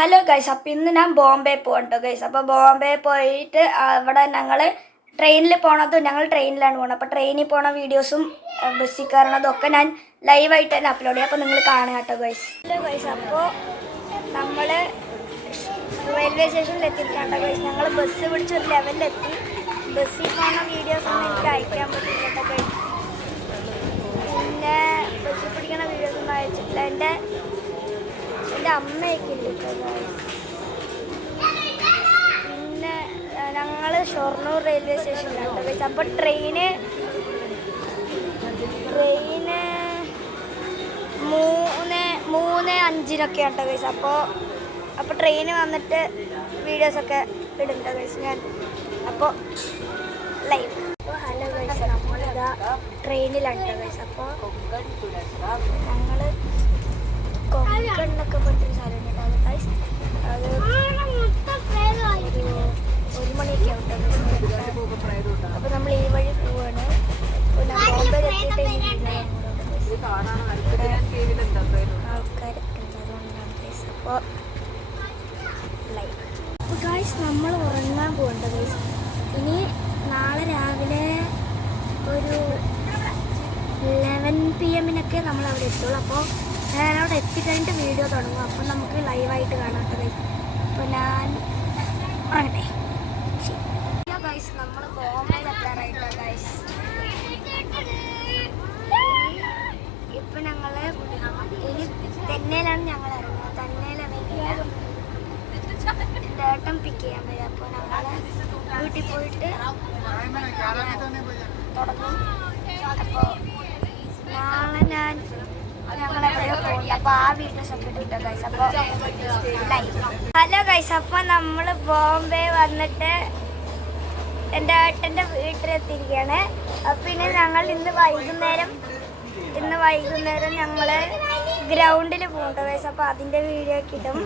Hello guys, അപ്പോൾ ഇന്ന് ഞാൻ ബോംബെ പോകണ്ടോ ഗൈസ്. അപ്പോൾ ബോംബെ പോയിട്ട് അവിടെ ഞങ്ങൾ ട്രെയിനിൽ പോണതും ഞങ്ങൾ ട്രെയിനിലാണ് പോകുന്നത്. അപ്പോൾ ട്രെയിനിൽ പോണ വീഡിയോസും ബസ്സിൽ കയറണതും ഒക്കെ ഞാൻ ലൈവായിട്ട് തന്നെ അപ്ലോഡ് ചെയ്യാം. അപ്പോൾ നിങ്ങൾ കാണുക കേട്ടോ ഗൈസ്. ഹലോ ഗൈസ്, അപ്പോൾ നമ്മൾ റെയിൽവേ സ്റ്റേഷനിൽ എത്തിയിരിക്കാണ്ടോ ഗൈസ്. ഞങ്ങൾ ബസ് പിടിച്ചൊരു ലെവലിലെത്തി. ബസ്സിൽ പോണ വീഡിയോസൊന്നും എനിക്ക് അയക്കാൻ പറ്റില്ല കേട്ടോ ഗൈസ്. പിന്നെ ബസ്സിൽ പിടിക്കുന്ന വീഡിയോസൊന്നും അയച്ചിട്ടില്ല. എൻ്റെ അമ്മയൊക്കെ ഉണ്ട് കേട്ടോ. പിന്നെ ഞങ്ങൾ ഷൊർണൂർ റെയിൽവേ സ്റ്റേഷനിലാണ് കേട്ടോ. അപ്പോൾ ട്രെയിന് 3:05 കേട്ടോ ഗൈസ്. അപ്പോൾ ട്രെയിന് വന്നിട്ട് വീഡിയോസൊക്കെ ഇടുന്നുണ്ട് ഗൈസ് ഞാൻ. അപ്പോൾ ലൈവ്. അപ്പോൾ ഹലോ ഗൈസ്, നമ്മളിതാ ട്രെയിനിലാണ് കേട്ടോ ഗൈസ്. അപ്പോൾ ഞങ്ങൾ കൊങ്കണ്ണൊക്കെ പറ്റിയൊരു സ്ഥലമുണ്ട് അത് ഗൈസ്. അത് 1 മണിയൊക്കെ ആവും കേട്ടോ. അപ്പോൾ നമ്മൾ ഈ വഴി പോവാണ്. അപ്പോൾ ഞാൻ ബോംബെയിൽ എത്തിയിട്ട് ആൾക്കാരൊക്കെ ഉണ്ട്, അതുകൊണ്ടാണ് ഗൈസ്. അപ്പോൾ ലൈവ്. അപ്പോൾ ഗൈസ് നമ്മൾ ഉറങ്ങാൻ പോകണ്ട ഗൈസ്. ഇനി നാളെ രാവിലെ ഒരു 11 PM നമ്മൾ അവിടെ എത്തുള്ളൂ. അപ്പോൾ ഞാൻ അവിടെ എത്തിക്കഴിഞ്ഞിട്ട് വീഡിയോ തുടങ്ങും. അപ്പോൾ നമുക്ക് ലൈവായിട്ട് കാണാം കേട്ടോ ഗൈസ്. അപ്പോൾ ഞാൻ ആകട്ടെ. ഹലോ ഗൈസ്, നമ്മൾ ബോംബെയിൽ എത്താറായിട്ടോ ഗൈസ്. ഇപ്പം ഞങ്ങൾ ഇനി തെന്നയിലാണ് ഞങ്ങൾ ഇറങ്ങുന്നത്. തെന്നയിലാണെങ്കിൽ എൻ്റെ ഏട്ടൻ പിക്ക് ചെയ്യാൻ വരും. അപ്പോൾ ഞങ്ങൾ വീട്ടിൽ പോയിട്ട് തുടങ്ങും. അപ്പോൾ നാളെ ഞങ്ങളെവിടെയോ പോകും. അപ്പോൾ ആ വീഡിയോസൊക്കെ ഇട്ടിട്ടോ ഗൈസ്. അപ്പോൾ ലൈവ്. ഹലോ ഗൈസ്, അപ്പോൾ നമ്മൾ ബോംബെ വന്നിട്ട് എൻ്റെ ഏട്ടൻ്റെ വീട്ടിലെത്തിയിരിക്കുകയാണ്. അപ്പോൾ പിന്നെ ഞങ്ങൾ ഇന്ന് വൈകുന്നേരം ഞങ്ങൾ ഗ്രൗണ്ടിൽ പോകുന്നുണ്ടോ ഗൈസ്. അപ്പോൾ അതിൻ്റെ വീഡിയോ ഒക്കെ ഇടും.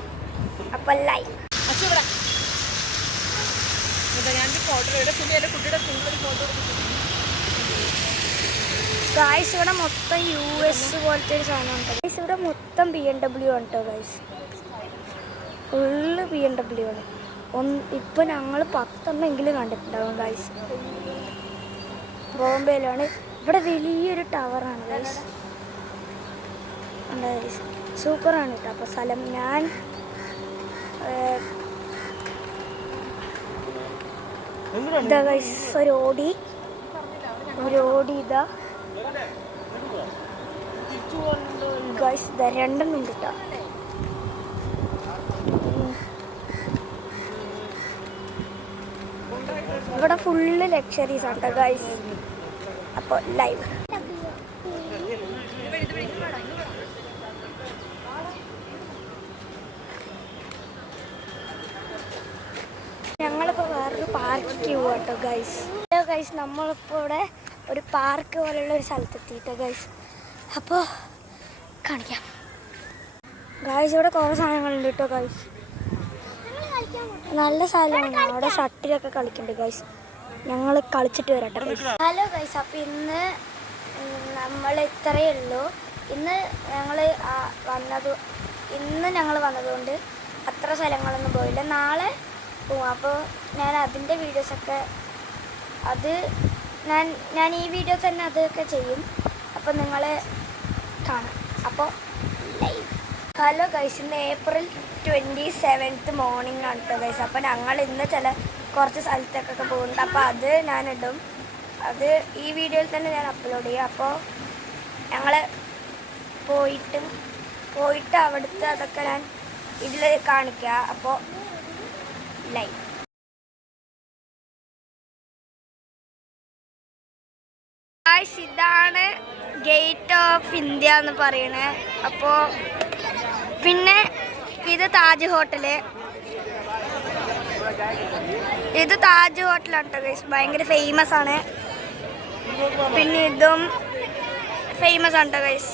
അപ്പോൾ ലൈവ്. ഗൈസ് ഇവിടെ മൊത്തം US പോലത്തെ ഒരു സാധനമുണ്ട് ഗൈസ്. ഇവിടെ മൊത്തം BMW ആണ് കേട്ടോ ഗൈസ്. ഫുള്ള് BMW ആണ്. ഇപ്പം ഞങ്ങൾ 10 കണ്ടിട്ടുണ്ടാവും ഗൈസ്. ബോംബെയിലാണ്. ഇവിടെ വലിയൊരു ടവറാണ് ഗൈസ്. ഉണ്ട് ഗൈസ്, സൂപ്പറാണ് കേട്ടോ. അപ്പോൾ സ്ഥലം ഞാൻ ഇതാ ഗൈസ് ഒരു ഓടി ഇതാ ഗൈസ്. ഇതാ 2 ഉണ്ട് കേട്ടോ. ഇവിടെ ഫുള്ള് ലക്ഷറീസ് ആണ് കേട്ടോ ഗൈസ്. അപ്പോൾ ലൈവ്. ഞങ്ങളിപ്പോൾ വേറൊരു പാർക്കിലേക്ക് പോവാം കേട്ടോ ഗൈസ്. ഗൈസ് നമ്മളിപ്പോൾ ഇവിടെ ഒരു പാർക്ക് പോലുള്ള ഒരു സ്ഥലത്തെത്തിയിട്ടോ ഗൈസ്. അപ്പോൾ കാണിക്കാം ഗൈസ്. ഇവിടെ കുറേ സാധനങ്ങളുണ്ട് കേട്ടോ ഗൈസ്. നല്ല സ്ഥലമാണ്. അവിടെ ഷട്ടിലൊക്കെ കളിക്കുന്നുണ്ട് ഗൈസ്. ഞങ്ങൾ കളിച്ചിട്ട് വരട്ടെ ഗൈസ്. ഹലോ ഗൈസ്, അപ്പോൾ ഇന്ന് നമ്മൾ ഇത്രയേ ഉള്ളൂ. ഇന്ന് ഞങ്ങൾ വന്നതുകൊണ്ട് അത്ര സ്ഥലങ്ങളൊന്നും പോയില്ല. നാളെ പോവാം. അപ്പോൾ ഞാൻ അതിൻ്റെ വീഡിയോസൊക്കെ ഞാൻ ഈ വീഡിയോ തന്നെ അതൊക്കെ ചെയ്യും. അപ്പോൾ നിങ്ങൾ കാണാം. അപ്പോൾ ലൈവ്. ഹലോ ഗൈസ്, ഇന്ന് April 27 മോർണിംഗ് ആണ് കേട്ടോ ഗൈസ്. അപ്പോൾ ഞങ്ങൾ ഇന്ന് കുറച്ച് സ്ഥലത്തേക്കൊക്കെ പോകുന്നുണ്ട്. അപ്പോൾ അത് ഞാനിടും. അത് ഈ വീഡിയോയിൽ തന്നെ ഞാൻ അപ്ലോഡ് ചെയ്യും. അപ്പോൾ ഞങ്ങൾ പോയിട്ട് അവിടുത്തെ അതൊക്കെ ഞാൻ ഇതിൽ കാണിക്കുക. അപ്പോൾ ലൈവ്. ഇതാണ് ഗേറ്റ് ഓഫ് ഇന്ത്യ എന്ന് പറയണേ. അപ്പോൾ പിന്നെ ഇത് താജ് ഹോട്ടലാണ് കേട്ടോ ഗൈസ്. ഭയങ്കര ഫേമസ് ആണ്. പിന്നെ ഇതും ഫേമസ് ആണ് കേട്ടോ ഗൈസ്.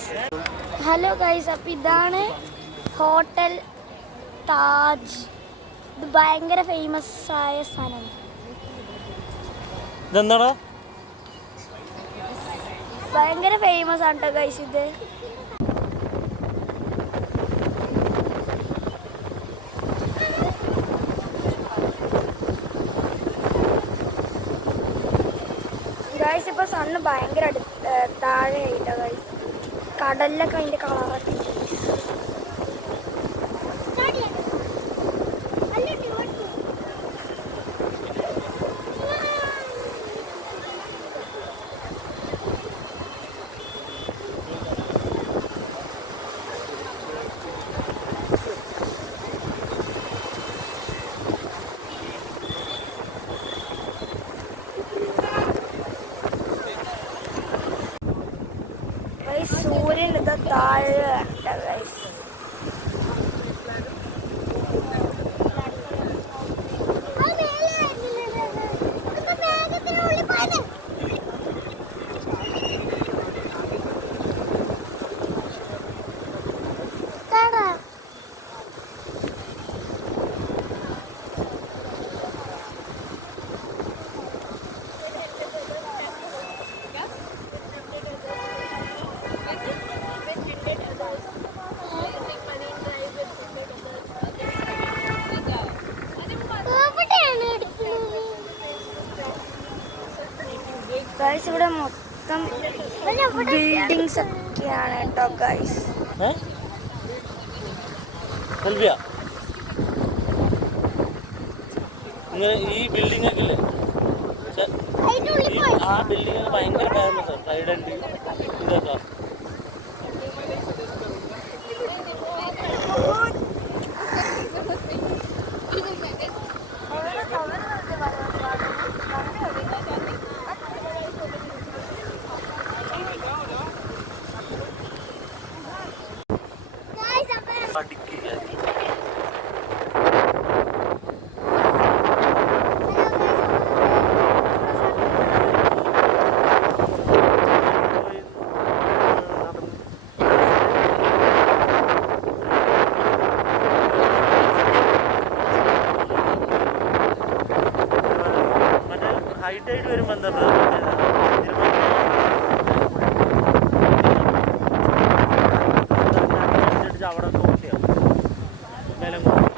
ഹലോ ഗൈസ്, അപ്പോൾ ഇതാണ് ഹോട്ടൽ താജ്. ഇത് ഭയങ്കര ഫേമസ് ആയ സ്ഥലമാണ്. ഭയങ്കര ഫേമസ് ആണ് കേട്ടോ ഗൈസ് ഇത്. ഗൈസ് ഇപ്പോൾ സണ്ണ് ഭയങ്കര താഴെ ആയിട്ടോ ഗൈസ്. കടലിലൊക്കെ അതിൻ്റെ കളറൊക്കെ സൂര്യൻ ഇത് താഴെ ഗൈസ്. ഗൈസ് ഇവിടെ മൊത്തം ബിൽഡിങ്സ് ഒക്കെയാണ് കേട്ടോ ഗൈസ്. ഈ ബിൽഡിംഗ് ഒക്കെ ഇല്ലേ, ആ ബിൽഡിംഗ് ഭയങ്കര ഫേമസ് ആണ്. ട്രൈഡന്റ് ഇതൊക്കെ ഹൈറ്റ് ആയിട്ട് വരുമ്പോൾ എന്താ അവിടെ തോട്ടിയാവും ബലം കൊണ്ട്.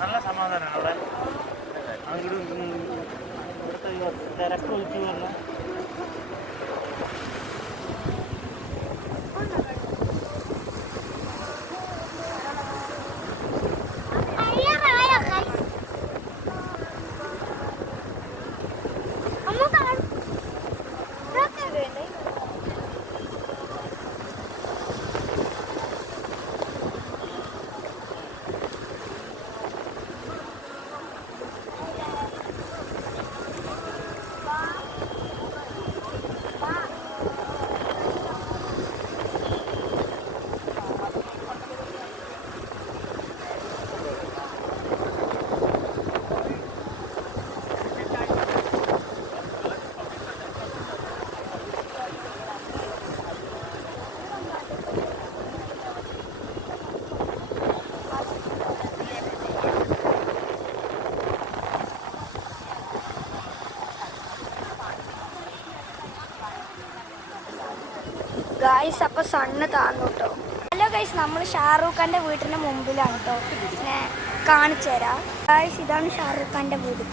നല്ല സമാധാനമാണ് അവിടെ. അങ്ങോട്ട് ഇവിടുത്തെ തിരക്ക് ഒഴിച്ചു പറഞ്ഞാൽ ഗൈസ് അപ്പോൾ സണ്ണ് താന്നു കേട്ടോ. ഹലോ ഗൈസ്, നമ്മൾ ഷാറൂഖ് ഖാൻ്റെ വീട്ടിൻ്റെ മുമ്പിലാണ് കേട്ടോ. പിന്നെ കാണിച്ചു തരാം ഗൈസ്. ഇതാണ് ഷാറൂഖ് ഖാൻ്റെ വീട്.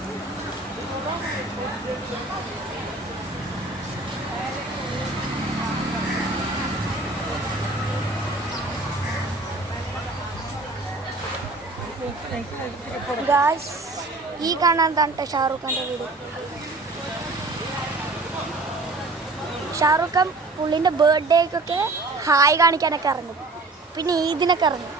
ഗായ്സ് ഈ കാണാൻ തന്നെ ഷാറൂഖ് ഖാൻ്റെ വീട്. ഷാറൂഖ് ഖാൻ പുള്ളിൻ്റെ ബർത്ത്ഡേക്കൊക്കെ ഹായ് കാണിക്കാനൊക്കെ ഇറങ്ങും, പിന്നെ ഈദിനൊക്കെ ഇറങ്ങും.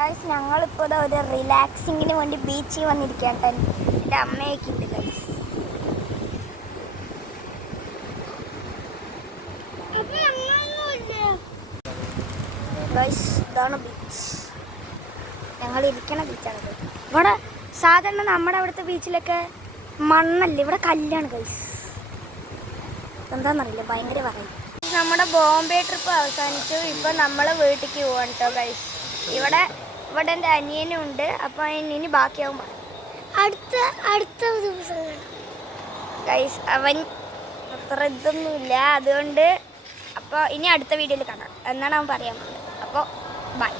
ഗൈസ് ഞങ്ങളിപ്പോൾ ഒരു റിലാക്സിങ്ങിന് വേണ്ടി ബീച്ചിൽ വന്നിരിക്കുകയാണ്. എൻ്റെ അമ്മയൊക്കെ ഉണ്ട് ഗൈസ്. ഗൈസ് ഇതാണ് ബീച്ച്, ഞങ്ങൾ ഇരിക്കണ ബീച്ചാണത്. ഇവിടെ സാധാരണ നമ്മുടെ അവിടുത്തെ ബീച്ചിലൊക്കെ മണ്ണല്ലേ, ഇവിടെ കല്ലാണ് ഗൈസ്. എന്താണെന്നറിയില്ല, ഭയങ്കര പറയും. നമ്മുടെ ബോംബെ ട്രിപ്പ് അവസാനിച്ചു. ഇപ്പം നമ്മൾ വീട്ടിലേക്ക് പോവാണ് കേട്ടോ ഗൈസ്. ഇവിടെ എൻ്റെ അനിയനും ഉണ്ട്, അപ്പോൾ ഇനി ബാക്കിയാവും അടുത്ത ദിവസം ഗൈസ്. അവൻ അത്ര ഇതൊന്നുമില്ല, അതുകൊണ്ട് അപ്പോൾ ഇനി അടുത്ത വീഡിയോയിൽ കാണാം എന്നാണ് അവൻ പറയാൻ പോകുന്നത്. അപ്പോൾ ബൈ.